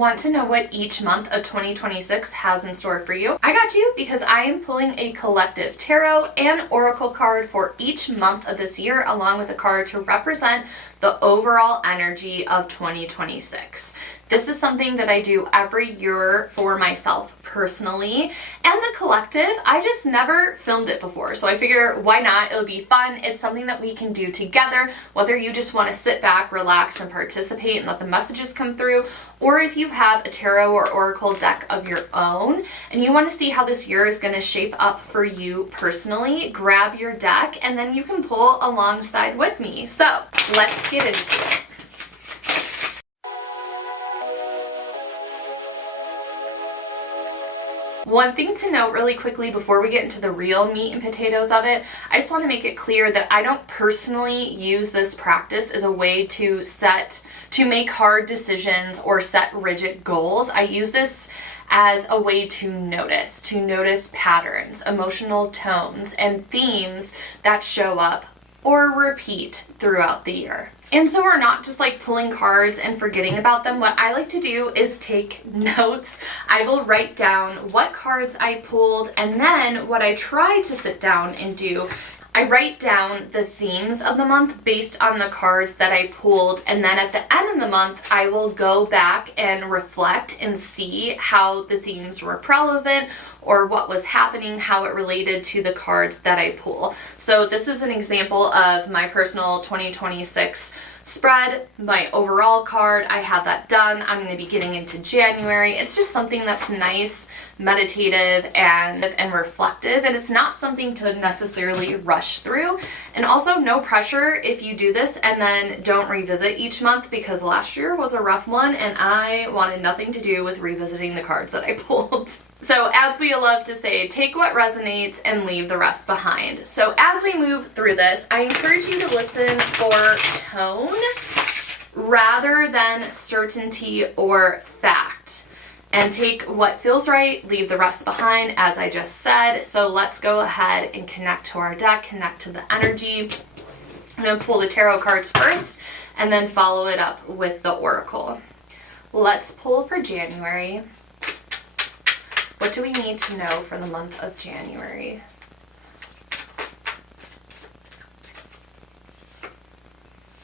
Want to know what each month of 2026 has in store for you? I got you, because I am pulling a collective tarot and oracle card for each month of this year, along with a card to represent the overall energy of 2026. This is something that I do every year for myself personally, and the collective, I just never filmed it before, so I figure why not? It'll be fun. It's something that we can do together, whether you just want to sit back, relax, and participate and let the messages come through, or if you have a tarot or oracle deck of your own and you want to see how this year is going to shape up for you personally, grab your deck and then you can pull alongside with me. So let's get into it. One thing to note really quickly before we get into the real meat and potatoes of it, I just want to make it clear that I don't personally use this practice as a way to make hard decisions or set rigid goals. I use this as a way to notice patterns, emotional tones, and themes that show up or repeat throughout the year. And so we're not just like pulling cards and forgetting about them. What I like to do is take notes. I will write down what cards I pulled, and then what I try to sit down and do, I write down the themes of the month based on the cards that I pulled, and then at the end of the month I will go back and reflect and see how the themes were relevant or what was happening, how it related to the cards that I pull. So this is an example of my personal 2026 spread, my overall card. I have that done. I'm going to be getting into January. It's just something that's nice, meditative, and reflective, and it's not something to necessarily rush through. And also no pressure if you do this and then don't revisit each month, because last year was a rough one and I wanted nothing to do with revisiting the cards that I pulled. So as we love to say, take what resonates and leave the rest behind. So as we move through this, I encourage you to listen for tone rather than certainty or fact. And take what feels right, leave the rest behind, as I just said. So let's go ahead and connect to our deck, connect to the energy. I'm going to pull the tarot cards first and then follow it up with the oracle. Let's pull for January. What do we need to know for the month of January?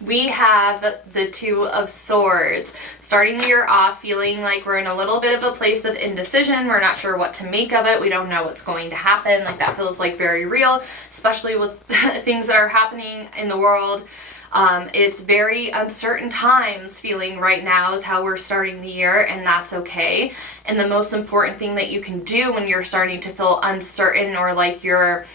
We have the Two of Swords. Starting the year off feeling like we're in a little bit of a place of indecision. We're not sure what to make of it. We don't know what's going to happen. Like, that feels like very real, especially with things that are happening in the world. It's very uncertain times feeling right now is how we're starting the year, and that's okay. And the most important thing that you can do when you're starting to feel uncertain, or like your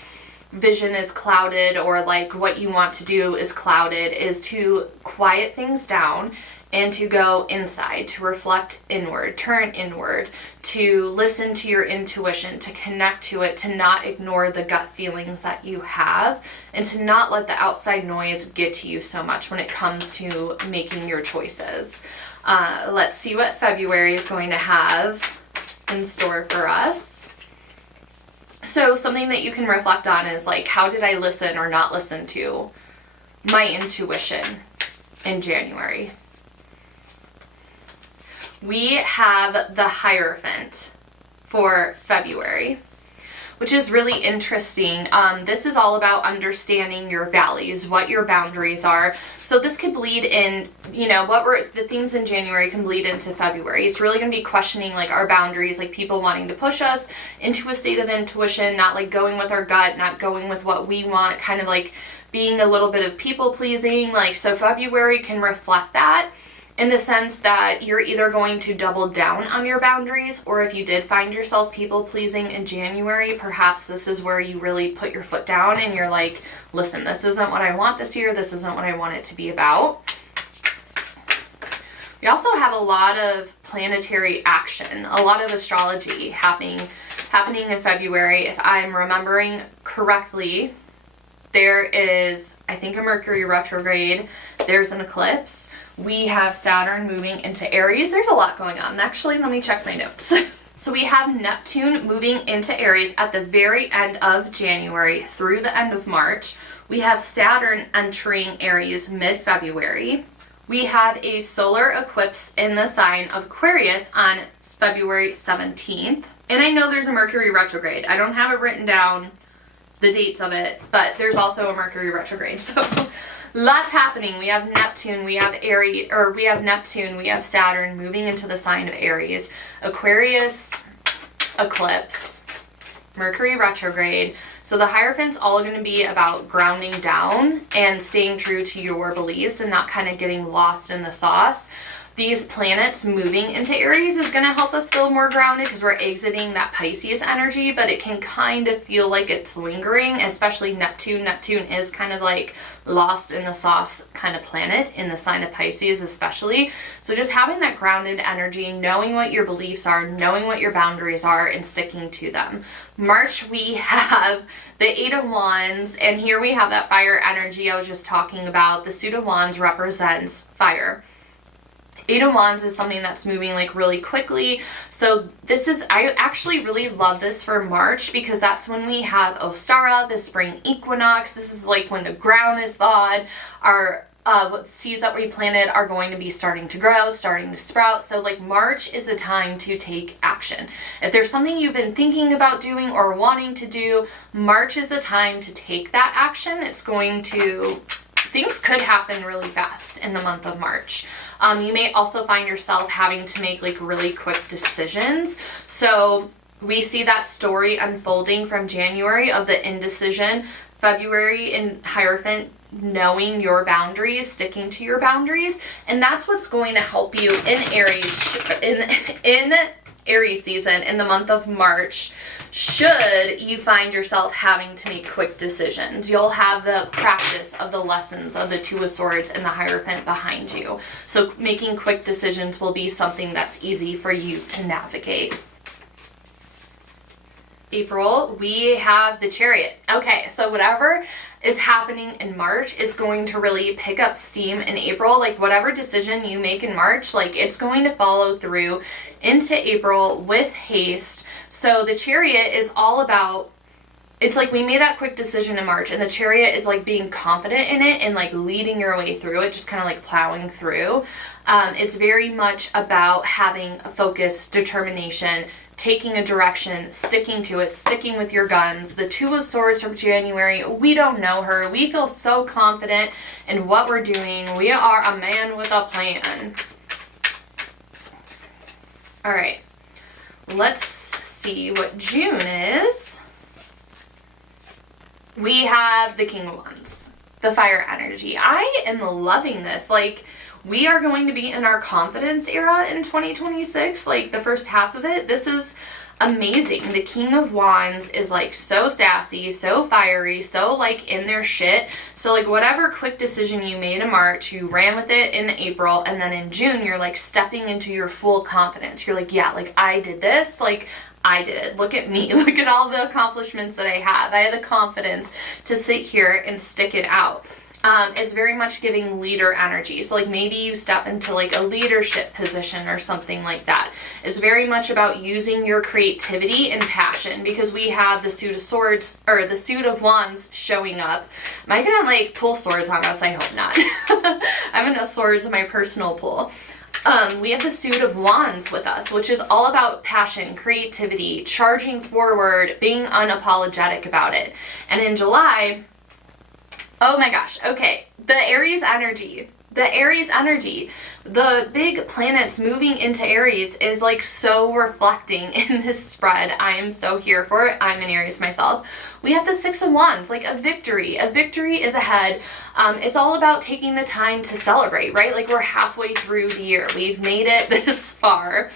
vision is clouded, or like what you want to do is clouded, is to quiet things down and to go inside, to reflect inward, turn inward, to listen to your intuition, to connect to it, to not ignore the gut feelings that you have, and to not let the outside noise get to you so much when it comes to making your choices. Let's see what February is going to have in store for us. So something that you can reflect on is like, how did I listen or not listen to my intuition in January? We have the Hierophant for February, which is really interesting. This is all about understanding your values, what your boundaries are. So this could bleed in, the themes in January can bleed into February. It's really going to be questioning like our boundaries, like people wanting to push us into a state of intuition, not like going with our gut, not going with what we want, kind of like being a little bit of people pleasing. Like, so February can reflect that, in the sense that you're either going to double down on your boundaries, or if you did find yourself people pleasing in January, perhaps this is where you really put your foot down and you're like, listen, this isn't what I want this year. This isn't what I want it to be about. We also have a lot of planetary action, a lot of astrology happening in February. If I'm remembering correctly, there is, I think, a Mercury retrograde. There's an eclipse. We have Saturn moving into Aries. There's a lot going on. Actually, let me check my notes. So we have Neptune moving into Aries at the very end of January through the end of March. We have Saturn entering Aries mid-February. We have a solar eclipse in the sign of Aquarius on February 17th. And I know there's a Mercury retrograde. I don't have it written down, the dates of it, but there's also a Mercury retrograde. So lots happening. We have Neptune, we have Aries, or we have Neptune, we have Saturn moving into the sign of Aries, Aquarius eclipse, Mercury retrograde. So the Hierophant's all going to be about grounding down and staying true to your beliefs and not kind of getting lost in the sauce. These planets moving into Aries is going to help us feel more grounded because we're exiting that Pisces energy, but it can kind of feel like it's lingering, especially Neptune. Neptune is kind of like lost in the sauce kind of planet in the sign of Pisces especially. So just having that grounded energy, knowing what your beliefs are, knowing what your boundaries are, and sticking to them. March, we have the Eight of Wands, and here we have that fire energy I was just talking about. The suit of Wands represents fire. Eight of Wands is something that's moving like really quickly. So this is, I actually really love this for March because that's when we have Ostara, the spring equinox. This is like when the ground is thawed. Our seeds that we planted are going to be starting to grow, starting to sprout. So like March is a time to take action. If there's something you've been thinking about doing or wanting to do, March is the time to take that action. It's going to, things could happen really fast in the month of March. You may also find yourself having to make like really quick decisions. So we see that story unfolding from January of the indecision, February in Hierophant, knowing your boundaries, sticking to your boundaries, and that's what's going to help you in Aries, in Aries season in the month of March. Should you find yourself having to make quick decisions, you'll have the practice of the lessons of the Two of Swords and the Hierophant behind you. So making quick decisions will be something that's easy for you to navigate. April, we have the Chariot. Okay, so whatever is happening in March is going to really pick up steam in April. Like whatever decision you make in March, like it's going to follow through into April with haste. So the Chariot is all about, it's like we made that quick decision in March, and the Chariot is like being confident in it and like leading your way through it, just kind of like plowing through. It's very much about having a focus, determination, taking a direction, sticking to it, sticking with your guns. The Two of Swords from January, we don't know her. We feel so confident in what we're doing. We are a man with a plan. All right, let's see what June is. We have the King of Wands, the fire energy. I am loving this. Like, we are going to be in our confidence era in 2026, like the first half of it. This is amazing. The King of Wands is like so sassy, so fiery, so like in their shit. So like whatever quick decision you made in March, you ran with it in April, and then in June, you're like stepping into your full confidence. You're like, yeah, like I did this, like I did it. Look at me. Look at all the accomplishments that I have. I have the confidence to sit here and stick it out. It's very much giving leader energy. So like maybe you step into like a leadership position or something like that. It's very much about using your creativity and passion, because we have the suit of swords, or the suit of wands showing up. Am I gonna like pull swords on us? I hope not. I have enough swords in my personal pool. We have the suit of wands with us, which is all about passion, creativity, charging forward, being unapologetic about it. And in July, oh my gosh, okay, the Aries energy, the big planets moving into Aries is like so reflecting in this spread. I am so here for it. I'm an Aries myself. We have the Six of Wands, like a victory. A victory is ahead. It's all about taking the time to celebrate, right? Like we're halfway through the year. We've made it this far.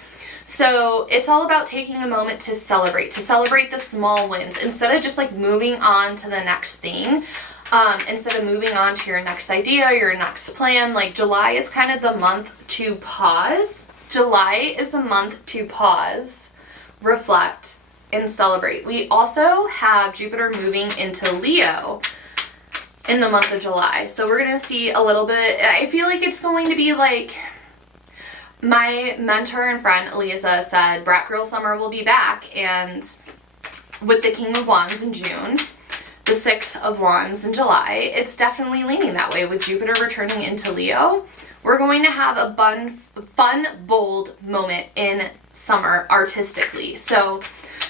So it's all about taking a moment to celebrate the small wins instead of just like moving on to the next thing. Instead of moving on to your next idea, your next plan. Like July is kind of the month to pause. July is the month to pause, reflect, and celebrate. We also have Jupiter moving into Leo in the month of July. So we're going to see a little bit, I feel like it's going to be like, my mentor and friend Elisa said Brat Girl Summer will be back, and with the King of Wands in June, the Six of Wands in July, it's definitely leaning that way with Jupiter returning into Leo. we're going to have a fun, bold moment in summer artistically. So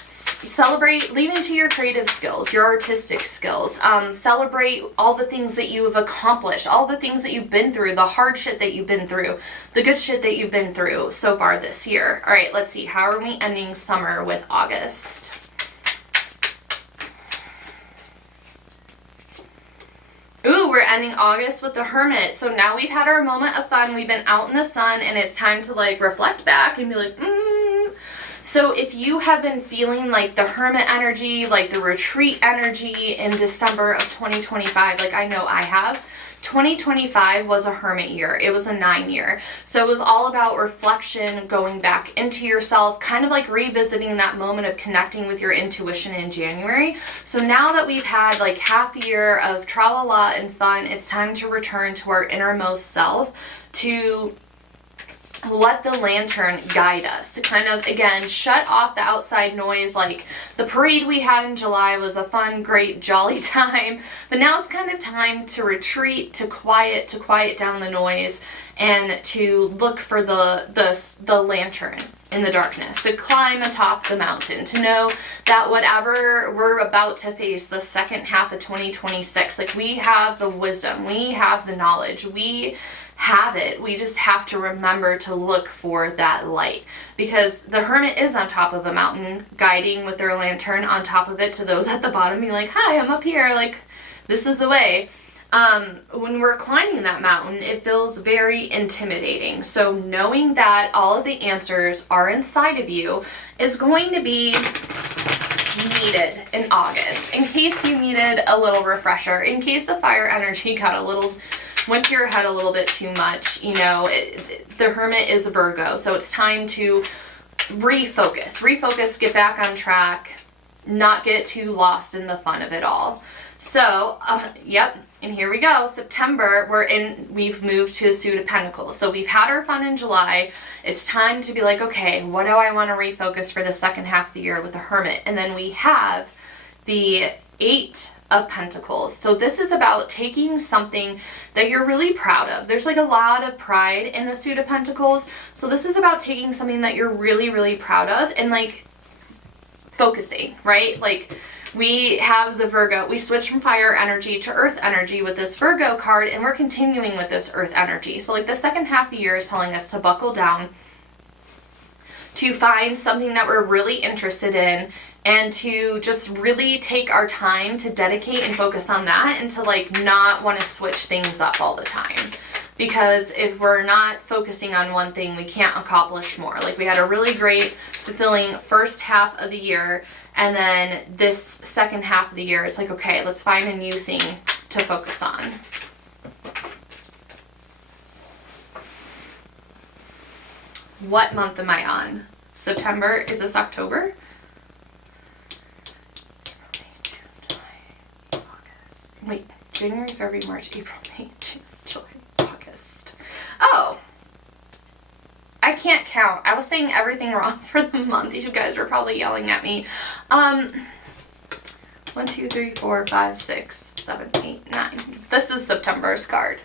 celebrate, lean into your creative skills, your artistic skills. Celebrate all the things that you have accomplished, all the things that you've been through, the hard shit that you've been through, the good shit that you've been through so far this year. All right, let's see. How are we ending summer with August? Ooh, we're ending August with the Hermit. So now we've had our moment of fun. We've been out in the sun, and it's time to like reflect back and be like, So if you have been feeling like the Hermit energy, like the retreat energy in December of 2025, like I know I have, 2025 was a Hermit year. It was a 9 year. So it was all about reflection, going back into yourself, kind of like revisiting that moment of connecting with your intuition in January. So now that we've had like half a year of tra-la-la and fun, it's time to return to our innermost self, to let the lantern guide us, to kind of, again, shut off the outside noise. Like the parade we had in July was a fun, great, jolly time, but now it's kind of time to retreat, to quiet down the noise, and to look for the lantern in the darkness, to climb atop the mountain, to know that whatever we're about to face the second half of 2026, like we have the wisdom, we have the knowledge, we have it. We just have to remember to look for that light, because the Hermit is on top of a mountain, guiding with their lantern on top of it to those at the bottom, being like, hi, I'm up here, like this is the way. When we're climbing that mountain, it feels very intimidating. So knowing that all of the answers are inside of you is going to be needed in August, in case you needed a little refresher, in case the fire energy went to your head a little bit too much. You know, the Hermit is a Virgo, so it's time to refocus, get back on track, not get too lost in the fun of it all. So, yep, and here we go. September, we've moved to a Suit of Pentacles. So we've had our fun in July. It's time to be like, okay, what do I want to refocus for the second half of the year with the Hermit? And then we have the Eight of Pentacles. So this is about taking something that you're really proud of. There's like a lot of pride in the Suit of Pentacles. So this is about taking something that you're really, really proud of and like focusing, right? Like we have the Virgo, we switch from fire energy to earth energy with this Virgo card, and we're continuing with this earth energy. So like the second half of the year is telling us to buckle down, to find something that we're really interested in, and to just really take our time to dedicate and focus on that, and to like not want to switch things up all the time. Because if we're not focusing on one thing, we can't accomplish more. Like we had a really great, fulfilling first half of the year, and then this second half of the year, it's like, okay, let's find a new thing to focus on. What month am I on? September? Is this October? Wait, January, February, March, April, May, June, July, August. Oh, I can't count. I was saying everything wrong for the month. You guys were probably yelling at me. 1, 2, 3, 4, 5, 6, 7, 8, 9. This is September's card.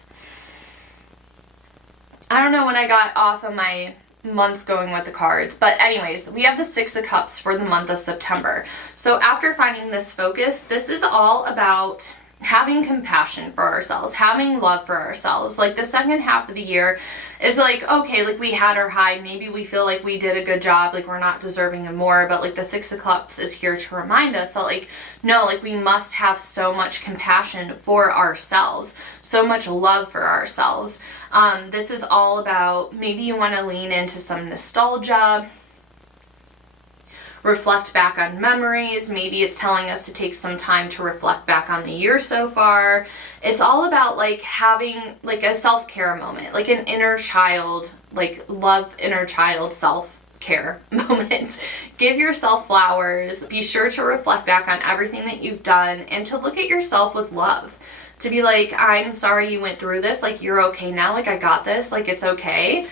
I don't know when I got off of my months going with the cards, but anyways, we have the Six of Cups for the month of September. So after finding this focus, this is all about having compassion for ourselves, having love for ourselves. Like the second half of the year is like, okay, like we had our high, maybe we feel like we did a good job, like we're not deserving of more, but like the Six of Cups is here to remind us that like, no, like we must have so much compassion for ourselves, so much love for ourselves. This is all about, maybe you want to lean into some nostalgia, reflect back on memories. Maybe it's telling us to take some time to reflect back on the year so far. It's all about like having like a self-care moment, like an inner child, like love inner child self-care moment. Give yourself flowers. Be sure to reflect back on everything that you've done, and to look at yourself with love. To be like, I'm sorry you went through this, like you're okay now, like I got this, like it's okay.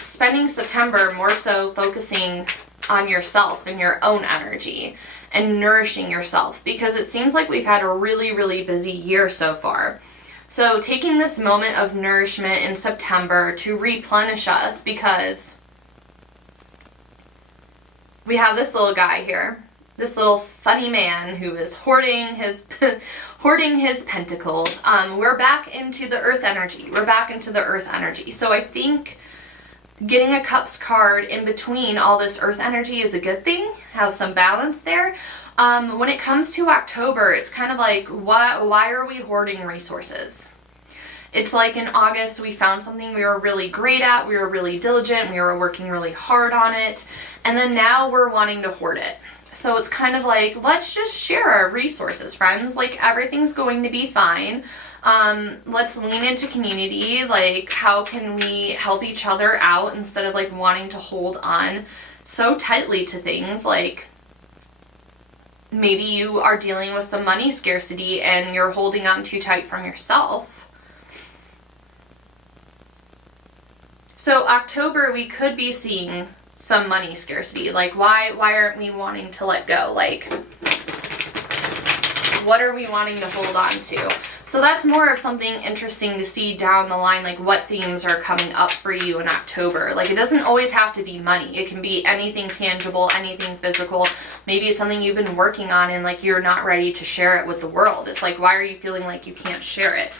Spending September more so focusing on yourself and your own energy and nourishing yourself, because it seems like we've had a really, really busy year so far. So taking this moment of nourishment in September to replenish us, because we have this little guy here, this little funny man who is hoarding his hoarding his pentacles. We're back into the earth energy. We're back into the earth energy. So I think getting a cups card in between all this earth energy is a good thing. Has some balance there. When it comes to October, it's kind of like, why are we hoarding resources? It's like in August, we found something we were really great at, we were really diligent, we were working really hard on it, and then now we're wanting to hoard it. So it's kind of like, let's just share our resources, friends. Like, everything's going to be fine. Let's lean into community. Like, how can we help each other out instead of like wanting to hold on so tightly to things? Like, maybe you are dealing with some money scarcity and you're holding on too tight from yourself. So October, we could be seeing some money scarcity. Like, why aren't we wanting to let go? Like, what are we wanting to hold on to? So that's more of something interesting to see down the line, like what themes are coming up for you in October. Like, it doesn't always have to be money. It can be anything tangible, anything physical. Maybe it's something you've been working on and like you're not ready to share it with the world. It's like, why are you feeling like you can't share it?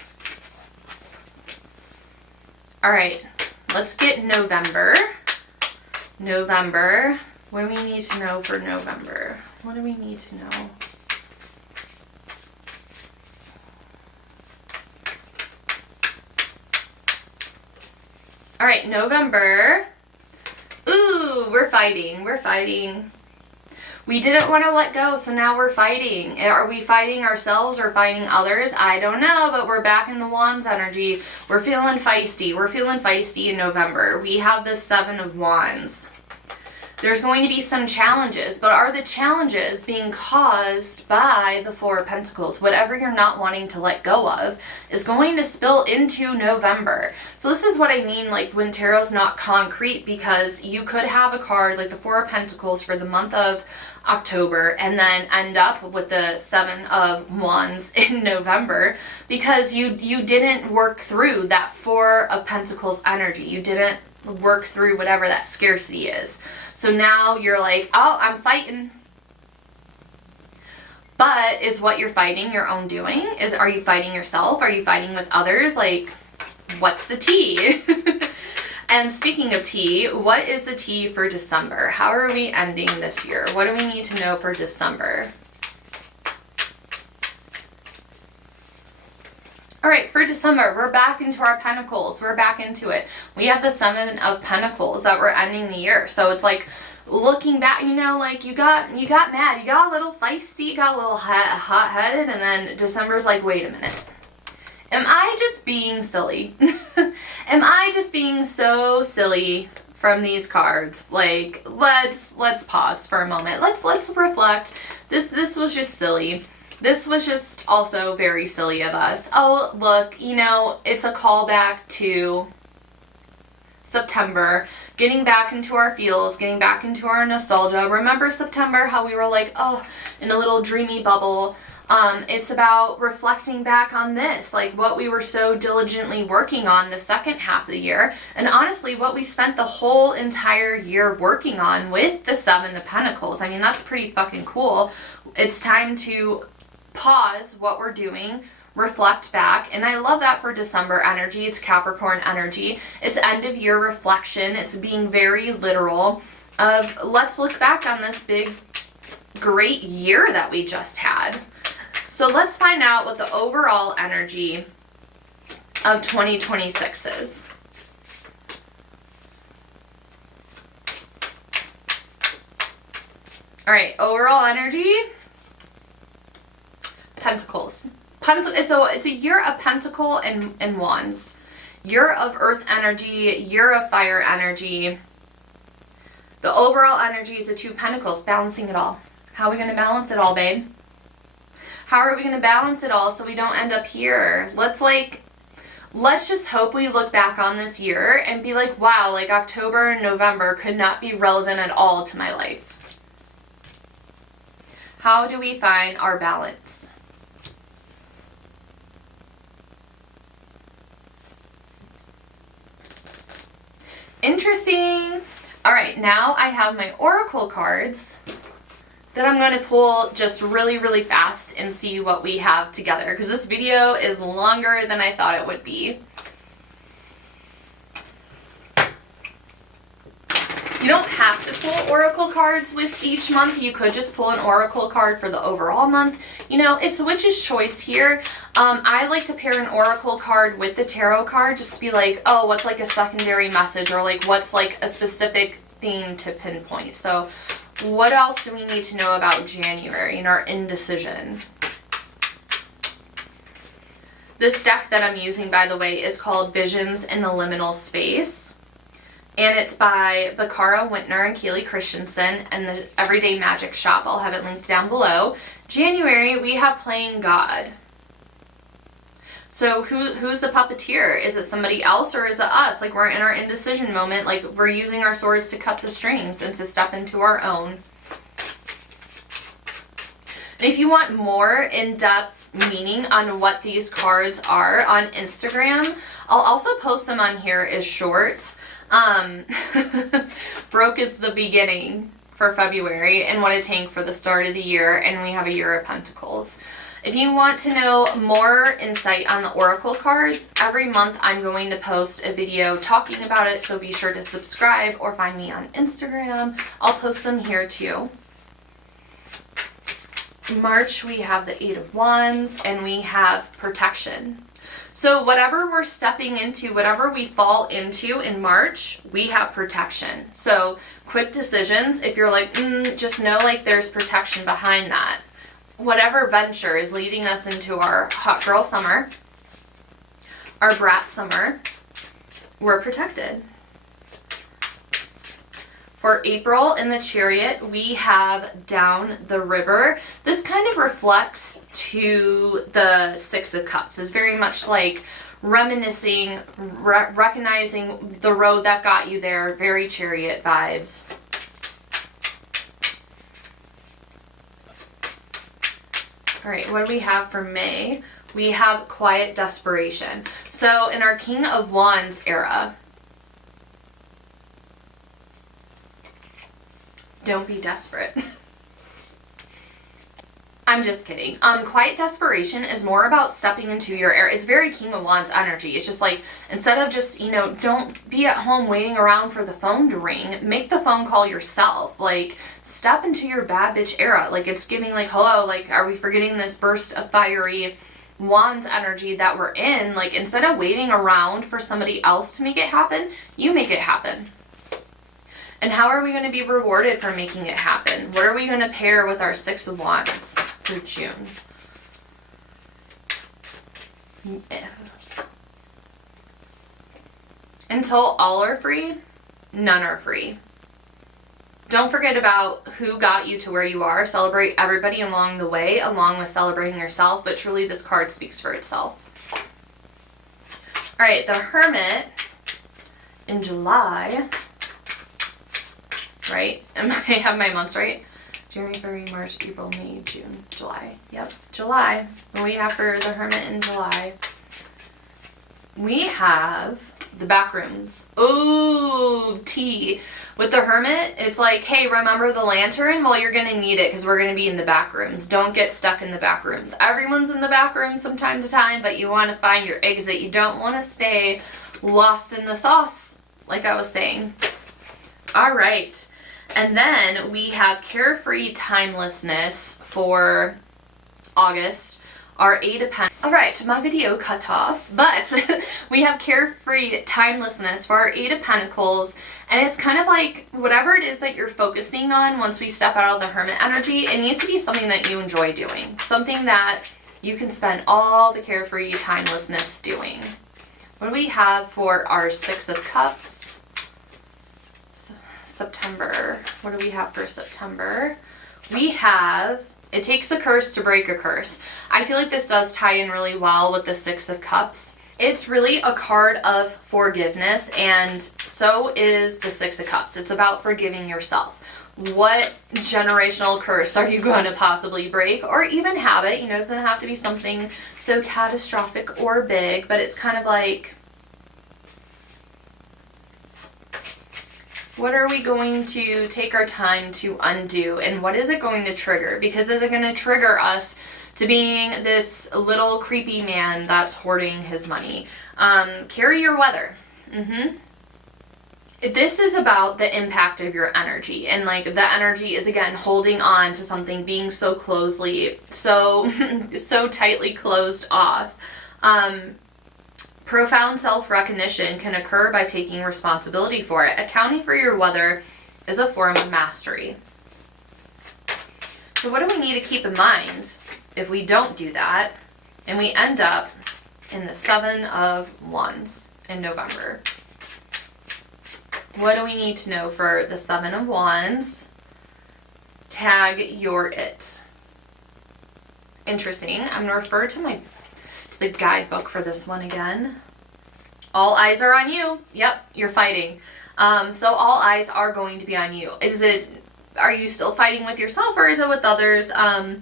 All right, let's get November. November. What do we need to know for November? What do we need to know? All right, November. Ooh, we're fighting. We're fighting. We didn't want to let go, so now we're fighting. Are we fighting ourselves or fighting others? I don't know, but we're back in the Wands energy. We're feeling feisty. We're feeling feisty in November. We have the 7 of Wands. There's going to be some challenges, but are the challenges being caused by the 4 of Pentacles? Whatever you're not wanting to let go of is going to spill into November. So this is what I mean, like when tarot's not concrete, because you could have a card like the 4 of Pentacles for the month of October and then end up with the 7 of Wands in November because you didn't work through that 4 of Pentacles energy. You didn't work through whatever that scarcity is. So now you're like, oh, I'm fighting. But is what you're fighting your own doing? Are you fighting yourself? Are you fighting with others? Like, what's the tea? And speaking of tea, what is the tea for December? How are we ending this year? What do we need to know for December? All right, for December, we're back into our Pentacles. We're back into it. We have the 7 of Pentacles that we're ending the year. So it's like looking back, you know, like you got mad, you got a little feisty, you got a little hot-headed, and then December's like, wait a minute. Am I just being silly? Am I just being so silly from these cards? Like, let's pause for a moment. Let's reflect. This was just silly. This was just also very silly of us. Oh, look, you know, it's a callback to September, getting back into our feels, getting back into our nostalgia. Remember September, how we were like, oh, in a little dreamy bubble. It's about reflecting back on this, like what we were so diligently working on the second half of the year, and honestly what we spent the whole entire year working on with the 7 of Pentacles. I mean, that's pretty fucking cool. It's time to pause what we're doing, reflect back, and I love that for December energy. It's Capricorn energy. It's end of year reflection. It's being very literal of let's look back on this big great year that we just had. So let's find out what the overall energy of 2026 is. All right, overall energy, Pentacles. So it's a year of Pentacle and Wands. Year of Earth energy, year of Fire energy. The overall energy is the 2 Pentacles, balancing it all. How are we going to balance it all, babe? How are we going to balance it all so we don't end up here? Let's just hope we look back on this year and be like, wow, like October and November could not be relevant at all to my life. How do we find our balance? Interesting. All right, now I have my oracle cards that I'm going to pull just really, really fast and see what we have together, because this video is longer than I thought it would be. You don't have to pull oracle cards with each month. You could just pull an oracle card for the overall month. You know, it's witch's choice here. I like to pair an oracle card with the tarot card, just to be like, oh, what's like a secondary message, or like what's like a specific theme to pinpoint. So what else do we need to know about January and our indecision? This deck that I'm using, by the way, is called Visions in the Liminal Space. And it's by Bakara Wintner and Keely Christensen and the Everyday Magic Shop. I'll have it linked down below. January, we have Playing God. So who's the puppeteer? Is it somebody else or is it us? Like, we're in our indecision moment. Like, we're using our swords to cut the strings and to step into our own. And if you want more in-depth meaning on what these cards are on Instagram, I'll also post them on here as shorts. Broke is the beginning for February, and What a Tank for the start of the year, and we have a Year of Pentacles. If you want to know more insight on the oracle cards, every month I'm going to post a video talking about it, so be sure to subscribe or find me on Instagram. I'll post them here too. In March, we have the Eight of Wands, and we have Protection. So whatever we're stepping into, whatever we fall into in March, we have protection. So quick decisions, if you're like, just know like there's protection behind that. Whatever venture is leading us into our hot girl summer, our brat summer, we're protected. For April in the Chariot, we have Down the River. This kind of reflects to the Six of Cups. It's very much like reminiscing, recognizing the road that got you there. Very Chariot vibes. All right, what do we have for May? We have Quiet Desperation. So in our King of Wands era, don't be desperate. I'm just kidding. Quiet Desperation is more about stepping into your era. It's very King of Wands energy. It's just like, instead of just, you know, don't be at home waiting around for the phone to ring. Make the phone call yourself. Like, step into your bad bitch era. Like, it's giving like, hello, like, are we forgetting this burst of fiery Wands energy that we're in? Like, instead of waiting around for somebody else to make it happen, you make it happen. And how are we going to be rewarded for making it happen? What are we going to pair with our Six of Wands for June? Until all are free, none are free. Don't forget about who got you to where you are. Celebrate everybody along the way, along with celebrating yourself. But truly, this card speaks for itself. All right, the Hermit in July. Right? I have my months right? January, February, March, April, May, June, July. Yep, July. What do we have for the Hermit in July? We have the Backrooms. Ooh, tea. With the Hermit, it's like, hey, remember the lantern? Well, you're going to need it because we're going to be in the back rooms. Don't get stuck in the back rooms. Everyone's in the back rooms from time to time, but you want to find your exit. You don't want to stay lost in the sauce, like I was saying. All right. And then we have Carefree Timelessness for August, our Eight of Pentacles. All right, my video cut off, but we have Carefree Timelessness for our Eight of Pentacles, and it's kind of like whatever it is that you're focusing on once we step out of the Hermit energy, it needs to be something that you enjoy doing, something that you can spend all the carefree timelessness doing. What do we have for our Six of Cups? September. What do we have for September? We have, it takes a curse to break a curse. I feel like this does tie in really well with the Six of Cups. It's really a card of forgiveness, and so is the Six of Cups. It's about forgiving yourself. What generational curse are you going to possibly break or even have it? You know, it doesn't have to be something so catastrophic or big, but it's kind of like, What are we going to take our time to undo, and what is it going to trigger? Because is it going to trigger us to being this little creepy man that's hoarding his money? Carry your weather. This is about the impact of your energy, and like the energy is again holding on to something, being so closely, so tightly closed off. Profound self-recognition can occur by taking responsibility for it. Accounting for your weather is a form of mastery. So what do we need to keep in mind if we don't do that and we end up in the Seven of Wands in November? What do we need to know for the Seven of Wands? Tag your it. Interesting. I'm going to refer to the guidebook for this one again. All eyes are on you. Yep, you're fighting. So all eyes are going to be on you. Are you still fighting with yourself, or is it with others? I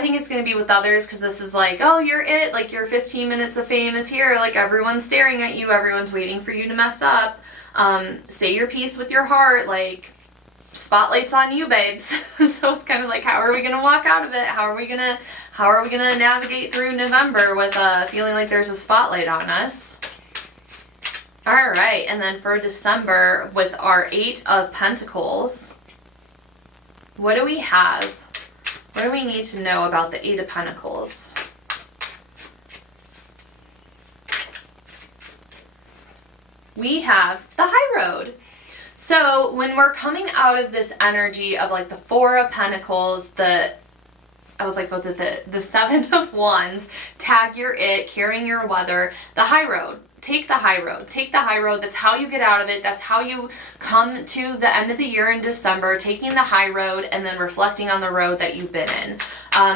think it's going to be with others, because this is like, oh, you're it. Like, your 15 minutes of fame is here. Like, everyone's staring at you. Everyone's waiting for you to mess up. Say your piece with your heart. Like, spotlight's on you, babes. So it's kind of like, how are we going to walk out of it? How are we going to navigate through November with feeling like there's a spotlight on us? All right, and then for December with our Eight of Pentacles, what do we have? What do we need to know about the Eight of Pentacles? We have the High Road. So when we're coming out of this energy of like the Four of Pentacles, the Seven of Wands, tag your it, carrying your weather, the High Road. Take the high road. Take the high road. That's how you get out of it. That's how you come to the end of the year in December, taking the high road and then reflecting on the road that you've been in.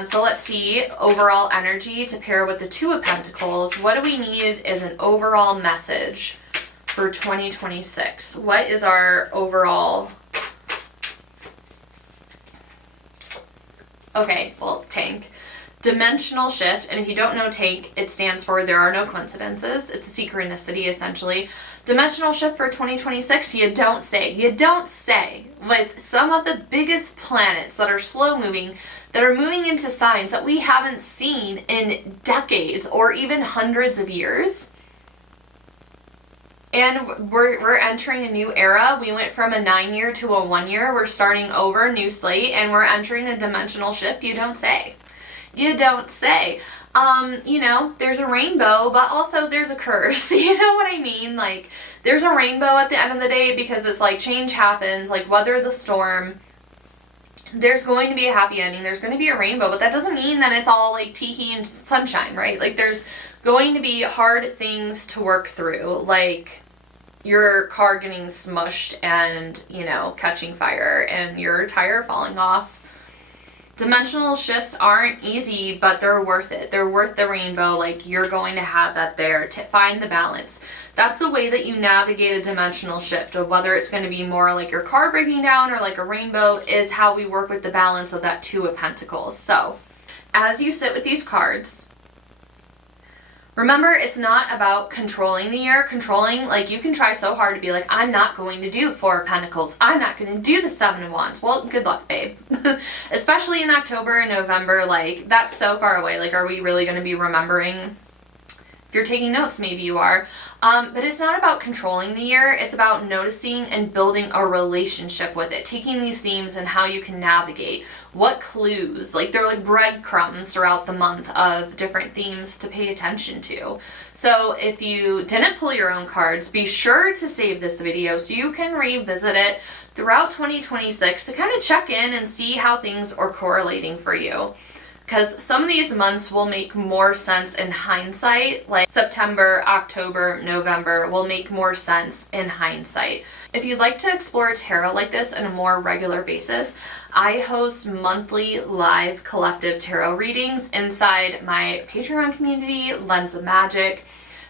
So let's see, overall energy to pair with the Two of Pentacles. What do we need as an overall message for 2026? What is our overall... Okay, well, tank. Dimensional shift, and if you don't know tank, it stands for there are no coincidences. It's a synchronicity, essentially. Dimensional shift for 2026, you don't say. You don't say. With some of the biggest planets that are slow moving, that are moving into signs that we haven't seen in decades or even hundreds of years. And we're entering a new era. We went from a 9-year to a 1-year. We're starting over, new slate, and we're entering a dimensional shift. You don't say. You don't say. You know, there's a rainbow, but also there's a curse. You know what I mean? Like, there's a rainbow at the end of the day because it's like change happens, like weather the storm. There's going to be a happy ending. There's going to be a rainbow, but that doesn't mean that it's all like tee-hee and sunshine, right? Like, there's going to be hard things to work through, like your car getting smushed and, you know, catching fire and your tire falling off. Dimensional shifts aren't easy, but they're worth it. They're worth the rainbow. Like, you're going to have that there to find the balance. That's the way that you navigate a dimensional shift, of whether it's going to be more like your car breaking down or like a rainbow, is how we work with the balance of that Two of Pentacles. So as you sit with these cards, remember, it's not about controlling the year. Controlling, like, you can try so hard to be like, I'm not going to do Four of Pentacles. I'm not going to do the Seven of Wands. Well, good luck, babe. Especially in October and November, like, that's so far away. Like, are we really going to be remembering? If you're taking notes, maybe you are. But it's not about controlling the year. It's about noticing and building a relationship with it. Taking these themes and how you can navigate. What clues, like they're like breadcrumbs throughout the month of different themes to pay attention to. So if you didn't pull your own cards, be sure to save this video so you can revisit it throughout 2026 to kind of check in and see how things are correlating for you. Because some of these months will make more sense in hindsight, like September, October, November will make more sense in hindsight. If you'd like to explore tarot like this on a more regular basis, I host monthly live collective tarot readings inside my Patreon community, Lens of Magic.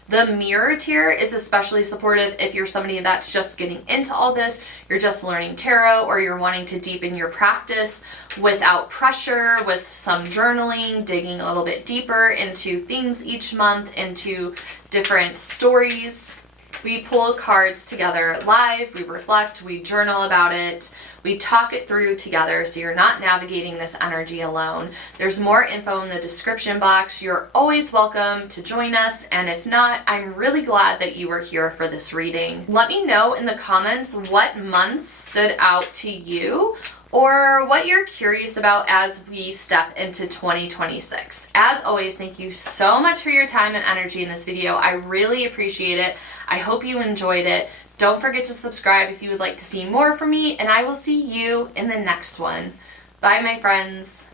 The mirror tier is especially supportive if you're somebody that's just getting into all this, you're just learning tarot, or you're wanting to deepen your practice without pressure, with some journaling, digging a little bit deeper into themes each month, into different stories. We pull cards together live, we reflect, we journal about it, we talk it through together so you're not navigating this energy alone. There's more info in the description box. You're always welcome to join us, and if not, I'm really glad that you were here for this reading. Let me know in the comments what months stood out to you or what you're curious about as we step into 2026. As always, thank you so much for your time and energy in this video. I really appreciate it. I hope you enjoyed it. Don't forget to subscribe if you would like to see more from me, and I will see you in the next one. Bye, my friends.